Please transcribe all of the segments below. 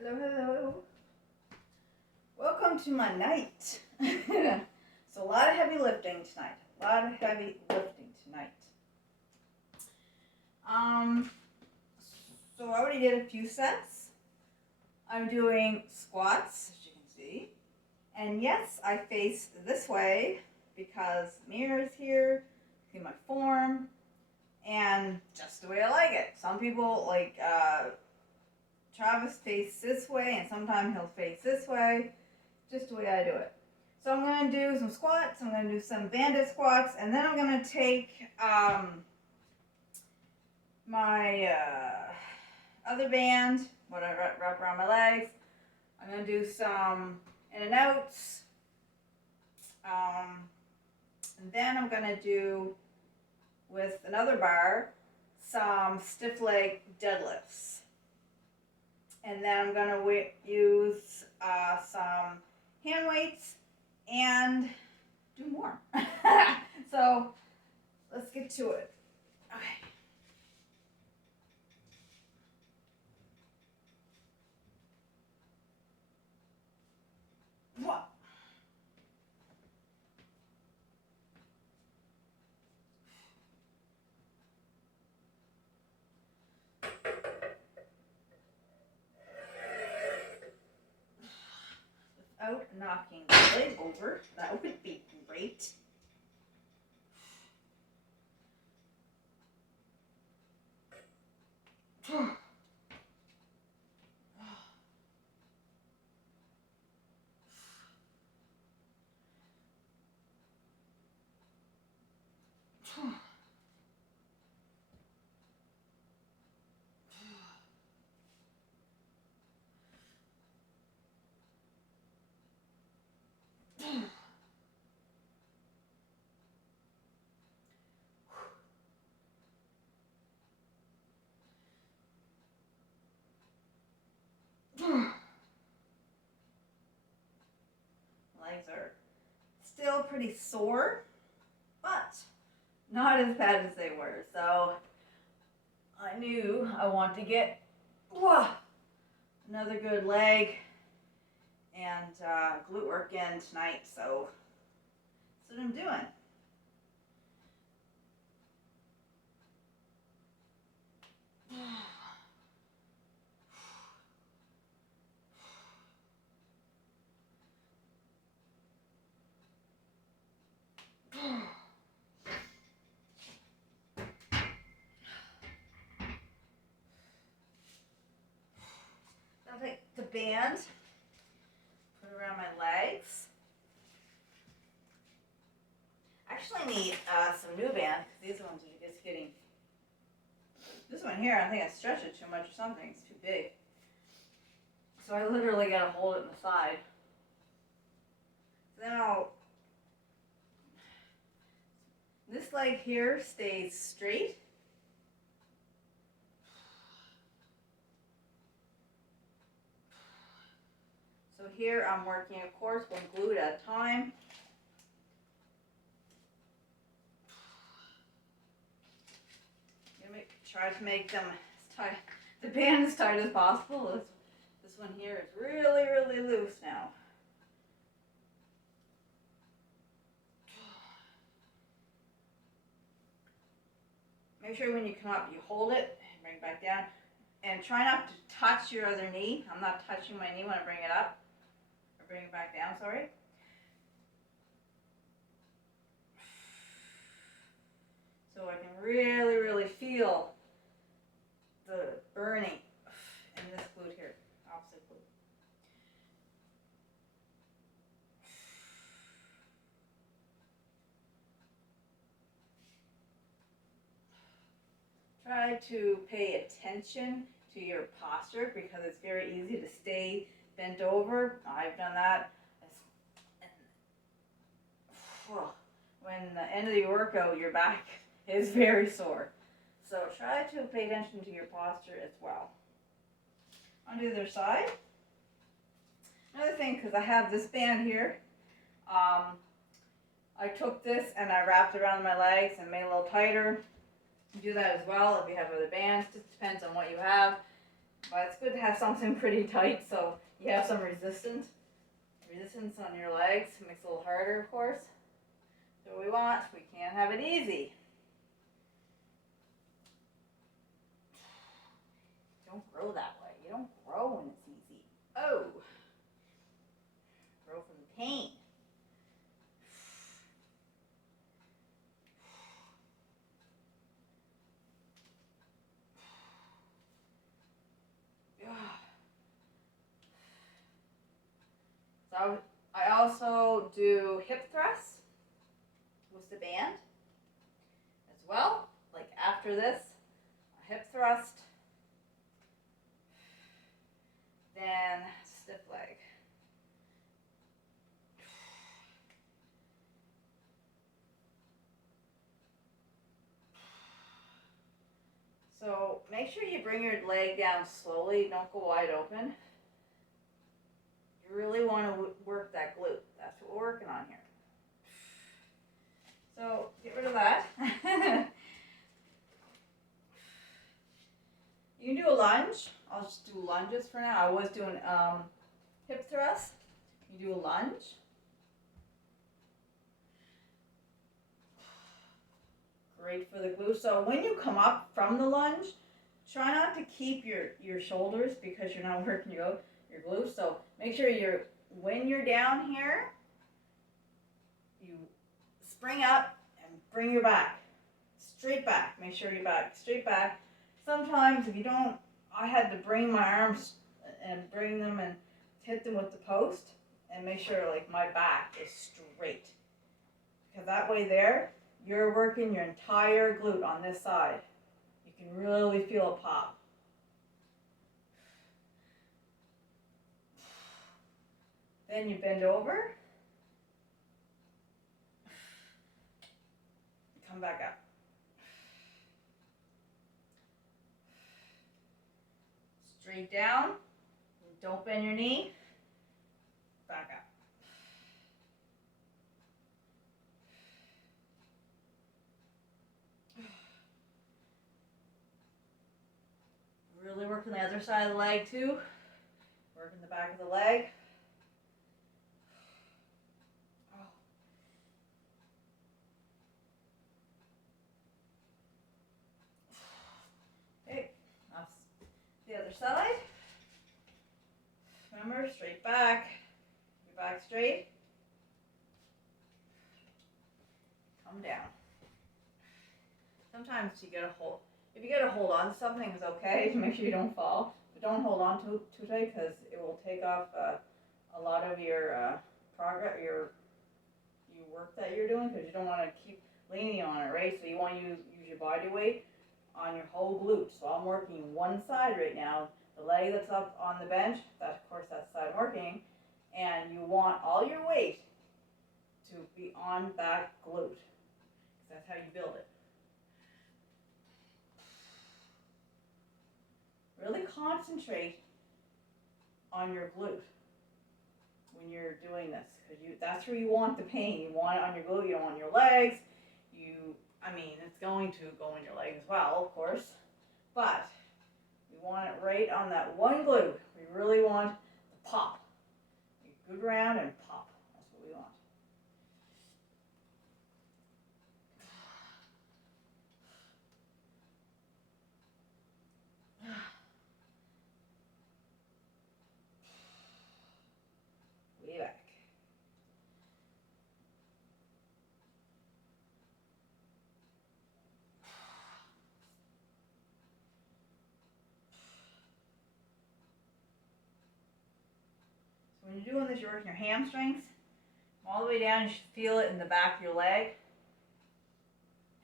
Hello, hello. Welcome to my night. So a lot of heavy lifting tonight. Um, so I already did a few sets. I'm doing squats, as you can see. And yes, I face this way because the mirror is here, see my form, and just the way I like it. Some people like Travis face this way, and sometimes he'll face this way. Just the way I do it. So I'm going to do some squats, I'm going to do some bandit squats, and then I'm going to take my other band, what I wrap around my legs. I'm going to do some in and outs. And then I'm going to do, with another bar, some stiff leg deadlifts. And then I'm going to use some hand weights and do more. So let's get to it. Okay. What? Without knocking the leg over, that would be great. Legs are still pretty sore, but not as bad as they were. So I knew I wanted to get another good leg and glute work in tonight. So that's what I'm doing. I'll take the band, put it around my legs. Actually, I need some new band because these ones are just getting. This one here, I think I stretched it too much or something. It's too big. So I literally gotta hold it in the side. Then I'll. This leg here stays straight. So here I'm working, of course, one glute at a time. Try to make them as tight, the band as tight as possible. This one here is really, really loose now. Make sure when you come up, you hold it and bring it back down. And try not to touch your other knee. I'm not touching my knee when I bring it up. Or bring it back down, sorry. So I can really, really feel the burning in this glute here, opposite glute. Try to pay attention to your posture because it's very easy to stay bent over. I've done that. When the end of the workout, your back is very sore. So try to pay attention to your posture as well. On the other side. Another thing, because I have this band here, I took this and I wrapped it around my legs and made it a little tighter. You do that as well if you have other bands. Just depends on what you have. But it's good to have something pretty tight so you have some resistance on your legs. It makes it a little harder, of course. So we want, we can't have it easy. Don't grow that way. You don't grow when it's easy. Oh, grow from the pain. So I also do hip thrusts with the band as well. Like after this, a hip thrust, then stiff leg. So make sure you bring your leg down slowly. Don't go wide open. You really want to work that glute. That's what we're working on here. So get rid of that. You can do a lunge. I'll just do lunges for now. I was doing hip thrust. You do a lunge. Great for the glute. So when you come up from the lunge, try not to keep your shoulders because you're not working your glutes. So make sure when you're down here, you spring up and bring your back straight back. Make sure your back straight back. Sometimes if you don't, I had to bring my arms and bring them and hit them with the post and make sure like my back is straight. Because that way there, you're working your entire glute on this side. You can really feel a pop. Then you bend over. Come back up. Straight down. Don't bend your knee. Back up. Really working the other side of the leg too. Working the back of the leg. Okay, that's the other side. Remember, straight back. Your back straight. Come down. Sometimes you get a hold. If you get a hold on to something, it's okay to make sure you don't fall. But don't hold on too tight because it will take off a lot of your progress, your work that you're doing because you don't want to keep leaning on it, right? So you want to use your body weight on your whole glute. So I'm working one side right now. The leg that's up on the bench, that of course that's the side I'm working, and you want all your weight to be on that glute. That's how you build it. Really concentrate on your glute when you're doing this, because that's where you want the pain. You want it on your glute, you don't want your legs. It's going to go in your leg as well, of course, but we want it right on that one glute. We really want the pop. A good round and pop. That's what we want. Way back. So when you're doing this, you're working your hamstrings all the way down. You should feel it in the back of your leg.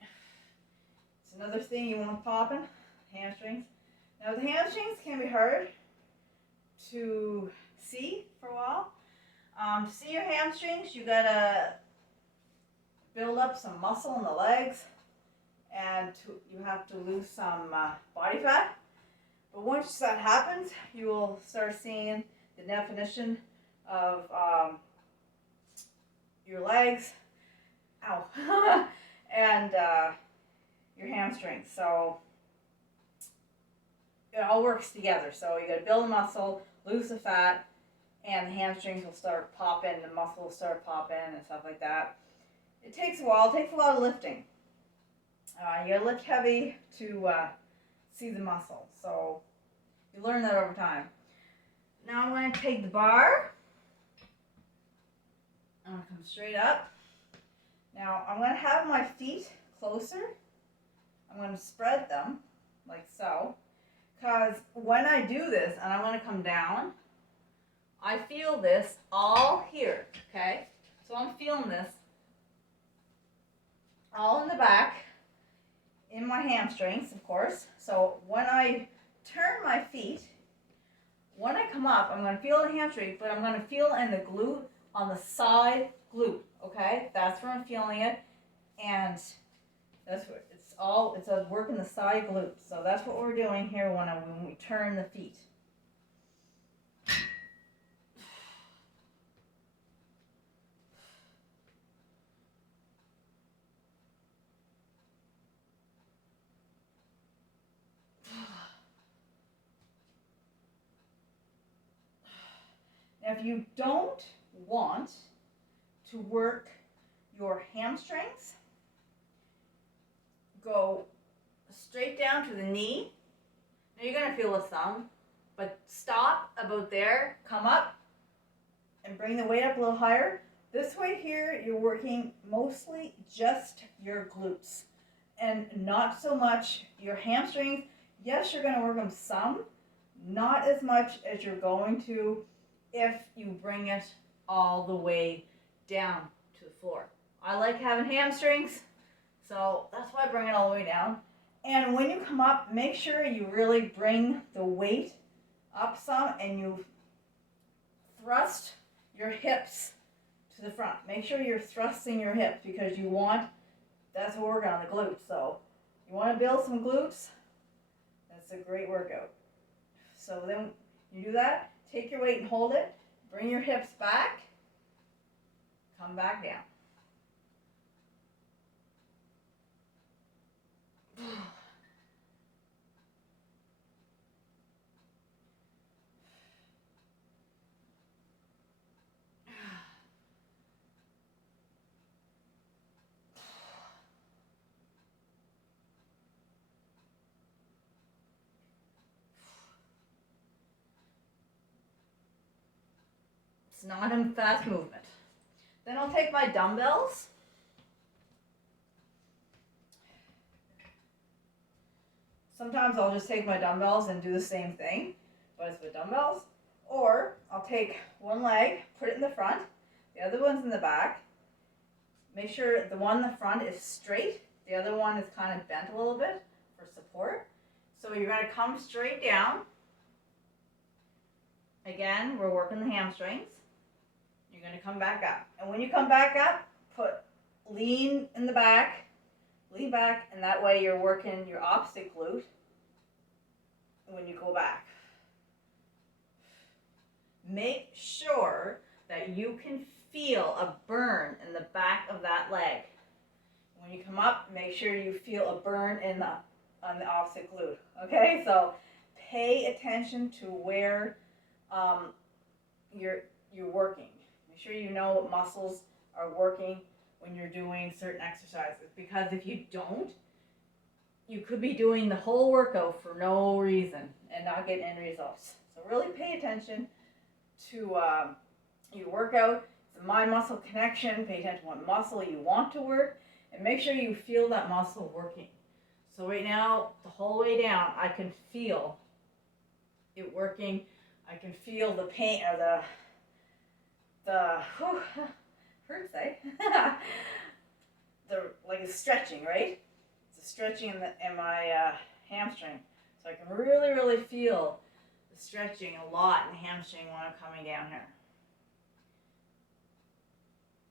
It's another thing you want popping, hamstrings. Now the hamstrings can be hard to see for a while. To see your hamstrings, you gotta build up some muscle in the legs, and you have to lose some body fat. But once that happens, you will start seeing the definition of your legs, ow, and your hamstrings. So it all works together. So you got to build the muscle, lose the fat, and the hamstrings will start popping, the muscle will start popping and stuff like that. It takes a while. It takes a lot of lifting. You got to lift heavy to see the muscle. So you learn that over time. Now I'm going to take the bar. I'm going to come straight up. Now I'm going to have my feet closer. I'm going to spread them like so. Because when I do this and I'm going to come down, I feel this all here, okay? So I'm feeling this all in the back, in my hamstrings, of course. So when I turn my feet, when I come up, I'm going to feel the hamstring, but I'm going to feel in the glute, on the side glute, okay? That's where I'm feeling it, and that's where it's a work in the side glute. So that's what we're doing here when we turn the feet. Now, if you don't want to work your hamstrings, go straight down to the knee. Now you're going to feel a thumb, but stop about there, come up, and bring the weight up a little higher. This way here, you're working mostly just your glutes and not so much your hamstrings. Yes, you're going to work them some, not as much as you're going to if you bring it all the way down to the floor. I like having hamstrings, so that's why I bring it all the way down. And when you come up, make sure you really bring the weight up some and you thrust your hips to the front. Make sure you're thrusting your hips because that's what we're working on, the glutes. So you want to build some glutes, that's a great workout. So then you do that, take your weight and hold it, bring your hips back, come back down. It's not a fast movement. Then I'll take my dumbbells. Sometimes I'll just take my dumbbells and do the same thing, but it's with dumbbells. Or I'll take one leg, put it in the front, the other one's in the back. Make sure the one in the front is straight, the other one is kind of bent a little bit for support. So you're going to come straight down. Again, we're working the hamstrings. You're going to come back up. And when you come back up, lean in the back, lean back, and that way you're working your opposite glute when you go back. Make sure that you can feel a burn in the back of that leg. When you come up, make sure you feel a burn on the opposite glute. Okay, so pay attention to where you're working. Make sure you know what muscles are working when you're doing certain exercises, because if you don't, you could be doing the whole workout for no reason and not get any results. So really pay attention to your workout, the mind-muscle connection. Pay attention to what muscle you want to work, and make sure you feel that muscle working. So right now, the whole way down, I can feel it working. I can feel the pain, or hurts, eh? Like it's stretching, right? It's a stretching in my hamstring. So I can really, really feel the stretching a lot in the hamstring when I'm coming down here.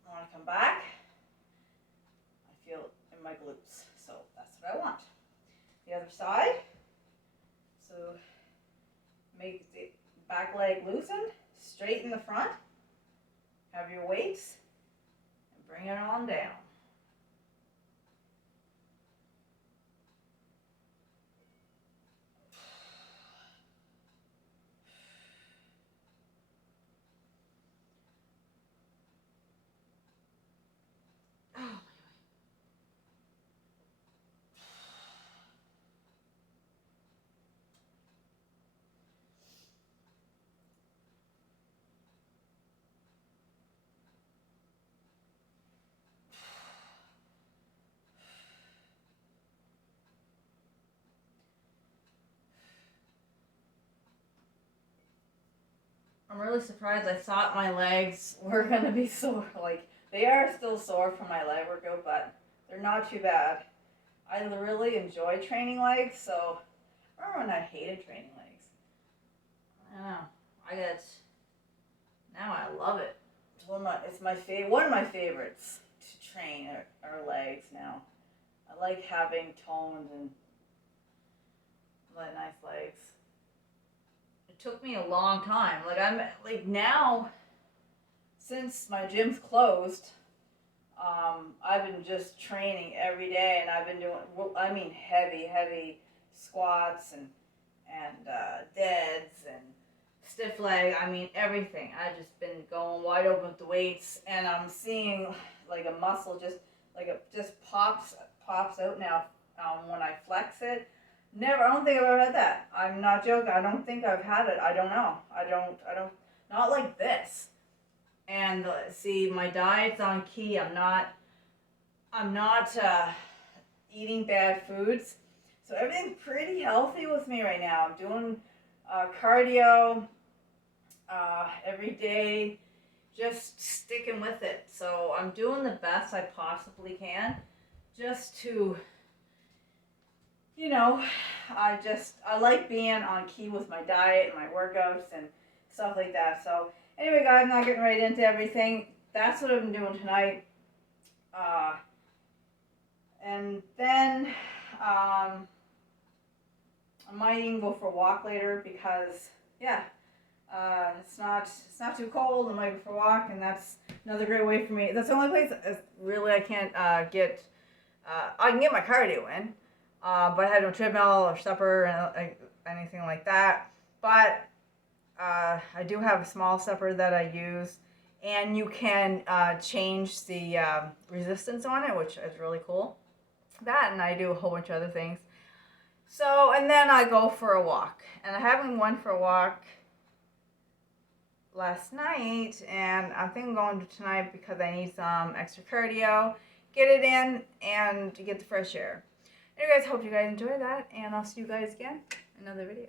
I want to come back. I feel it in my glutes. So that's what I want. The other side. So make the back leg loosen, straight in the front. Have your weights and bring it on down. I'm really surprised. I thought my legs were gonna be sore. Like, they are still sore from my leg workout, but they're not too bad. I really enjoy training legs, so I remember when I hated training legs. I don't know. Now I love it. It's one of my favorites to train are legs now. I like having toned and nice legs. It took me a long time. Now, since my gym's closed, I've been just training every day, and I've been doing heavy squats and deads and stiff leg. Everything. I've just been going wide open with the weights, and I'm seeing like a muscle just pops out now when I flex it. Never. I don't think I've ever had that. I'm not joking. I don't think I've had it. I don't know. I don't. Not like this. And see, my diet's on key. I'm not eating bad foods, so everything's pretty healthy with me right now. I'm doing cardio every day, just sticking with it. So I'm doing the best I possibly can, just to, I like being on key with my diet and my workouts and stuff like that. So anyway, guys, I'm not getting right into everything. That's what I've been doing tonight. And then I might even go for a walk later because, it's not too cold. I might go for a walk, and that's another great way for me. That's the only place really I can't get. I can get my cardio in, but I have no treadmill or supper and anything like that. But I do have a small stepper that I use, and you can change the resistance on it, which is really cool. That, and I do a whole bunch of other things. So, and then I go for a walk, and I haven't went for a walk last night, and I think I'm going to tonight because I need some extra cardio, get it in, and to get the fresh air. Anyways, hope you guys enjoy that, and I'll see you guys again in another video.